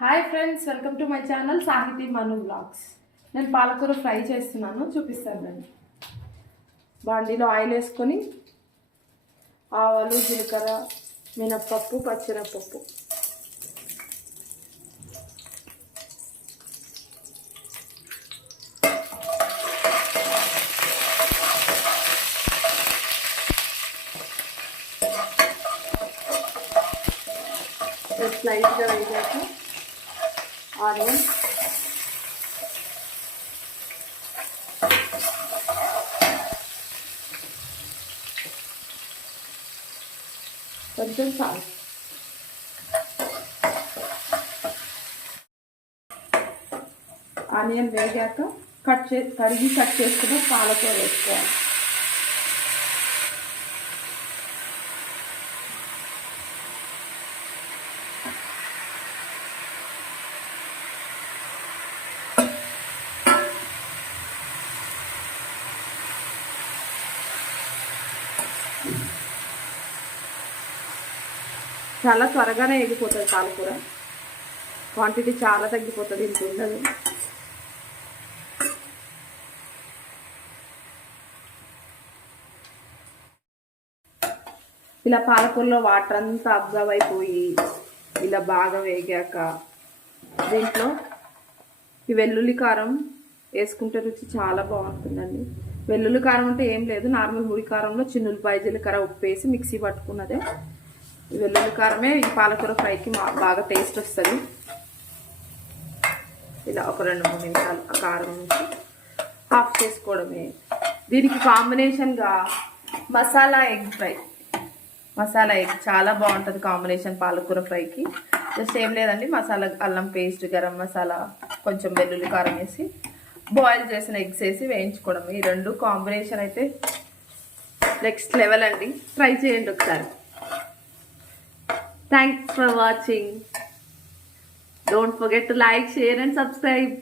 Hi friends, welcome to my channel సాహితీ మను blogs. నేను పాలకూర ఫ్రై చేస్తున్నాను, చూపిస్తాను రండి. బాండీలో ఆయిల్ వేసుకొని ఆవాలు, జీలకర్ర, మినప్పప్పు, పచ్చిమిరపప్పు, స్లైట్గా వేసాక ఆనియన్, కొంచెం సాల్ట్, ఆనియన్ వేగాక కడిగి కట్ చేసుకున్న పాలకూర వేసుకోవాలి. చాలా త్వరగానే ఎగిపోతుంది పాలకూర, క్వాంటిటీ చాలా తగ్గిపోతుంది, ఇంత ఉండదు. ఇలా పాలకూరలో వాటర్ అంతా అబ్జర్వ్ అయిపోయి ఇలా బాగా వేగాక దీంట్లో ఈ వెల్లుల్లి కారం వేసుకుంటే రుచి చాలా బాగుంటుందండి. వెల్లుల్లి కారం అంటే ఏం లేదు, నార్మల్ ముడి కారంలో చిన్నులపాయ, జీలకర్ర, ఉప్పు వేసి మిక్సీ పట్టుకున్నదే. ఈ వెల్లుల్లి కారమే ఈ పాలకూర ఫ్రైకి బాగా టేస్ట్ వస్తుంది. ఇలా ఒక 2-3 నిమిషాలు ఆ కారం నుంచి ఆఫ్ చేసుకోవడమే. దీనికి కాంబినేషన్గా masala egg fry, masala egg చాలా బాగుంటుంది కాంబినేషన్ పాలకూర ఫ్రైకి. జస్ట్ ఏం లేదండి, మసాలా, అల్లం పేస్ట్, గరం మసాలా, కొంచెం వెల్లుల్లి కారం వేసి బాయిల్ చేసిన ఎగ్స్ వేసి వేయించుకోవడం. ఈ రెండు కాంబినేషన్ అయితే నెక్స్ట్ లెవెల్ అండి, ట్రై చేయండి ఒకసారి. Thanks for watching. Don't forget to like, share and subscribe.